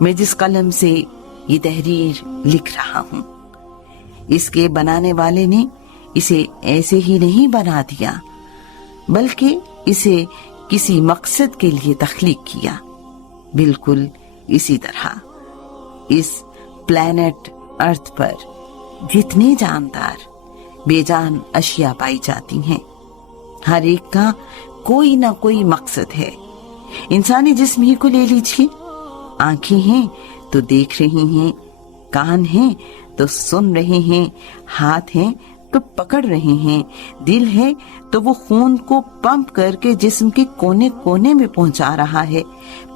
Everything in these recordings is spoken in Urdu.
میں جس قلم سے یہ تحریر لکھ رہا ہوں، اس کے بنانے والے نے اسے ایسے ہی نہیں بنا دیا، بلکہ اسے کسی مقصد کے لیے تخلیق کیا۔ بالکل اسی طرح اس پلانٹ ارتھ پر جتنے جاندار بے جان اشیاء پائی جاتی ہیں، ہر ایک کا کوئی نہ کوئی مقصد ہے۔ انسانی جسم ہی کو لے لیجیے، آنکھیں ہیں تو دیکھ رہی ہیں، کان ہیں تو سن رہے ہیں، ہاتھ ہیں تو پکڑ رہے ہیں، دل ہے تو وہ خون کو پمپ کر کے جسم کے کونے کونے میں پہنچا رہا ہے،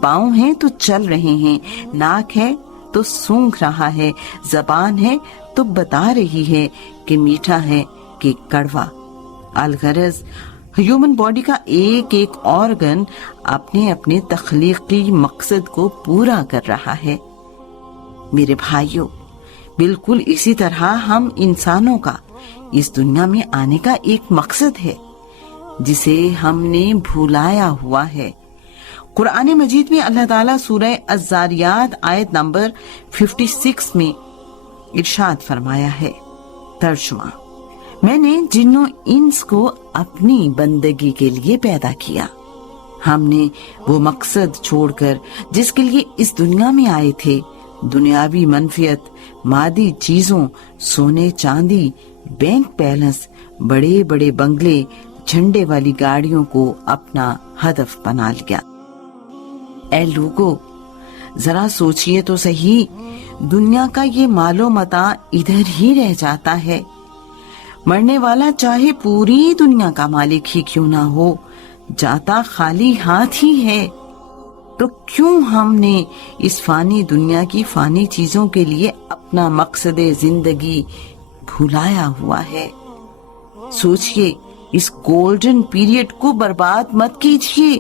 پاؤں ہیں تو چل رہے ہیں، ناک ہے تو سونگھ رہا ہے، زبان ہے تو بتا رہی ہے کہ میٹھا ہے کہ کڑوا۔ الغرض ہیومن باڈی کا ایک ایک آرگن اپنے اپنے تخلیقی مقصد کو پورا کر رہا ہے۔ میرے بھائیوں، بالکل اسی طرح ہم انسانوں کا اس دنیا میں آنے کا ایک مقصد ہے جسے ہم نے بھولایا ہوا ہے۔ قرآن مجید میں اللہ تعالیٰ سورہ الذاریات آیت نمبر 56 میں ارشاد فرمایا ہے، ترجمہ: میں نے جن و انس کو اپنی بندگی کے لیے پیدا کیا۔ ہم نے وہ مقصد چھوڑ کر جس کے لیے اس دنیا میں آئے تھے، دنیاوی منفعت، مادی چیزوں، سونے چاندی، بینک بیلنس، بڑے بڑے بنگلے، جھنڈے والی گاڑیوں کو اپنا ہدف بنا لیا۔ اے لوگو، ذرا سوچئے تو صحیح، دنیا کا یہ مال و متاع ادھر ہی رہ جاتا ہے۔ مرنے والا چاہے پوری دنیا کا مالک ہی کیوں نہ ہو، جاتا خالی ہاتھ ہی ہے۔ تو کیوں ہم نے اس فانی دنیا کی فانی چیزوں کے لیے اپنا مقصد زندگی بھولایا ہوا ہے؟ سوچئے، اس گولڈن پیریڈ کو برباد مت کیجئے،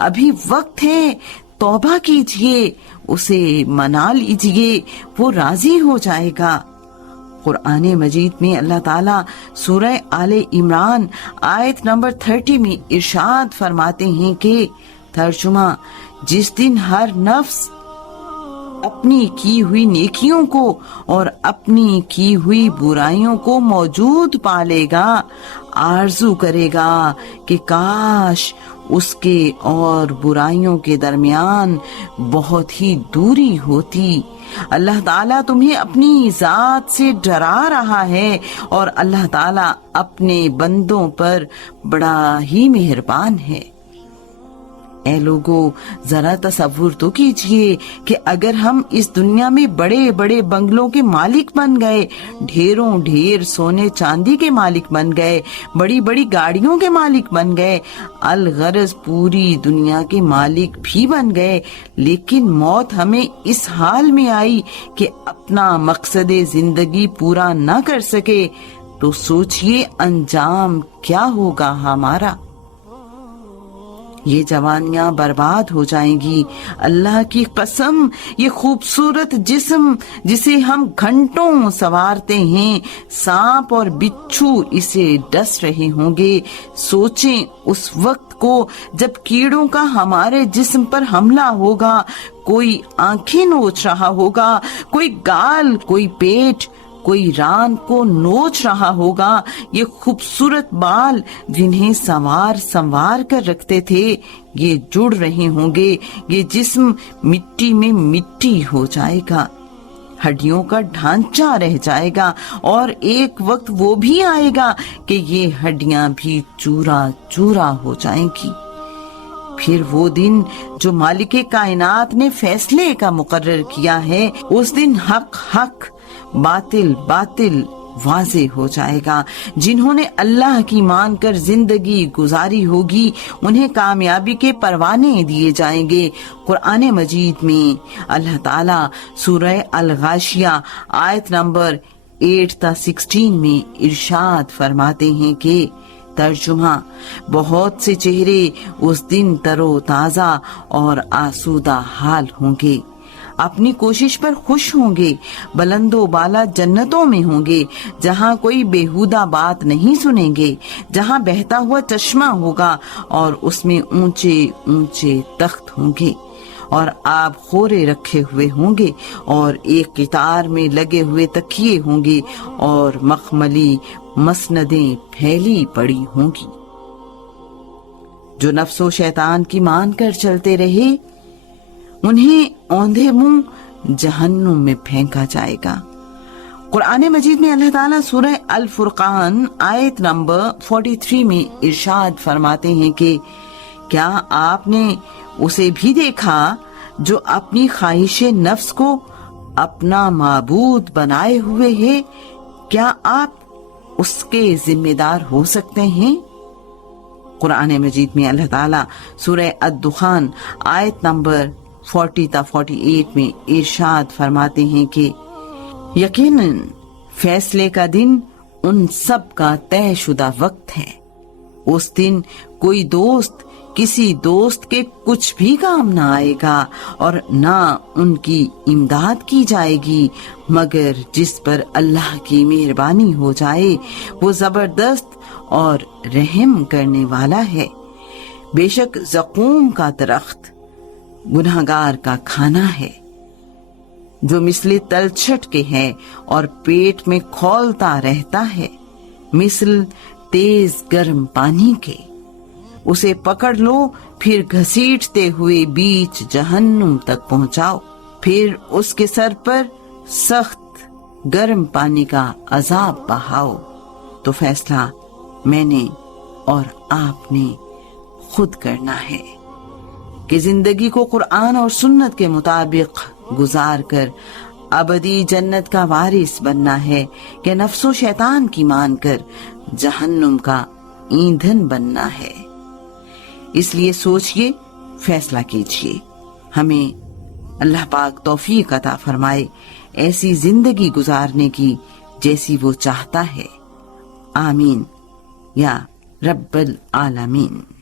ابھی وقت ہے، توبہ کیجئے، اسے منا لیجئے، وہ راضی ہو جائے گا۔ قرآن مجید میں اللہ تعالیٰ سورہ آل عمران آیت نمبر 30 میں ارشاد فرماتے ہیں کہ ترجمہ: جس دن ہر نفس اپنی کی ہوئی نیکیوں کو اور اپنی کی ہوئی برائیوں کو موجود پالے گا، آرزو کرے گا کہ کاش اس کے اور برائیوں کے درمیان بہت ہی دوری ہوتی۔ اللہ تعالیٰ تمہیں اپنی ذات سے ڈرا رہا ہے اور اللہ تعالیٰ اپنے بندوں پر بڑا ہی مہربان ہے۔ اے لوگو، ذرا تصور تو کیجئے کہ اگر ہم اس دنیا میں بڑے بڑے بنگلوں کے مالک بن گئے، ڈھیروں ڈھیر سونے چاندی کے مالک بن گئے، بڑی بڑی گاڑیوں کے مالک بن گئے، الغرض پوری دنیا کے مالک بھی بن گئے، لیکن موت ہمیں اس حال میں آئی کہ اپنا مقصد زندگی پورا نہ کر سکے، تو سوچئے انجام کیا ہوگا ہمارا؟ یہ جوانیاں برباد ہو جائیں گی۔ اللہ کی قسم، یہ خوبصورت جسم جسے ہم گھنٹوں سنوارتے ہیں، سانپ اور بچھو اسے ڈس رہے ہوں گے۔ سوچیں اس وقت کو جب کیڑوں کا ہمارے جسم پر حملہ ہوگا، کوئی آنکھیں نوچ رہا ہوگا، کوئی گال، کوئی پیٹ، کوئی ران کو نوچ رہا ہوگا۔ یہ خوبصورت بال جنہیں سنوار کر رکھتے تھے، یہ جڑ رہے ہوں گے، یہ جسم مٹی میں مٹی ہو جائے گا، ہڈیوں کا ڈھانچہ رہ جائے گا، اور ایک وقت وہ بھی آئے گا کہ یہ ہڈیاں بھی چورا چورا ہو جائیں گی۔ پھر وہ دن جو مالک کائنات نے فیصلے کا مقرر کیا ہے، اس دن حق حق، باطل باطل واضح ہو جائے گا۔ جنہوں نے اللہ کی مان کر زندگی گزاری ہوگی، انہیں کامیابی کے پروانے دیے جائیں گے۔ قرآن مجید میں اللہ تعالیٰ سورہ الغاشیہ آیت نمبر 8 تا 16 میں ارشاد فرماتے ہیں کہ ترجمہ: بہت سے چہرے اس دن تر و تازہ اور آسودہ حال ہوں گے، اپنی کوشش پر خوش ہوں گے، بلند و بالا جنتوں میں ہوں گے، جہاں کوئی بیہودہ بات نہیں سنیں گے، جہاں بہتا ہوا چشمہ ہوگا اور اس میں اونچے اونچے تخت ہوں گے، اور آپ خورے رکھے ہوئے ہوں گے اور ایک قطار میں لگے ہوئے تکیے ہوں گے اور مخملی مسندیں پھیلی پڑی ہوں گی۔ جو نفس و شیطان کی مان کر چلتے رہے انہیں اوندھے منہ جہنم میں پھینکا جائے گا۔ قرآن مجید میں اللہ تعالیٰ سورہ الفرقان آیت نمبر 43 میں ارشاد فرماتے ہیں کہ کیا آپ نے اسے بھی دیکھا جو اپنی خواہش نفس کو اپنا معبود بنائے ہوئے ہے؟ کیا آپ اس کے ذمہ دار ہو سکتے ہیں؟ قرآن مجید میں اللہ تعالیٰ سورہ الدخان آیت نمبر 40 تا 48 میں ارشاد فرماتے ہیں کہ یقیناً فیصلے کا دن ان سب کا طے شدہ وقت ہے۔ اس دن کوئی دوست کسی دوست کے کچھ بھی کام نہ آئے گا اور نہ ان کی امداد کی جائے گی مگر جس پر اللہ کی مہربانی ہو جائے، وہ زبردست اور رحم کرنے والا ہے۔ بے شک زقوم کا درخت گنہگار کا کھانا ہے جو مثل تلچھٹ کے ہے اور پیٹ میں کھولتا رہتا ہے مثل تیز گرم پانی کے۔ اسے پکڑ لو پھر گھسیٹتے ہوئے بیچ جہنم تک پہنچاؤ، پھر اس کے سر پر سخت گرم پانی کا عذاب بہاؤ۔ تو فیصلہ میں نے اور آپ نے خود کرنا ہے کہ زندگی کو قرآن اور سنت کے مطابق گزار کر ابدی جنت کا وارث بننا ہے کہ نفس و شیطان کی مان کر جہنم کا ایندھن بننا ہے۔ اس لیے سوچئے، فیصلہ کیجئے۔ ہمیں اللہ پاک توفیق عطا فرمائے ایسی زندگی گزارنے کی جیسی وہ چاہتا ہے۔ آمین یا رب العالمین۔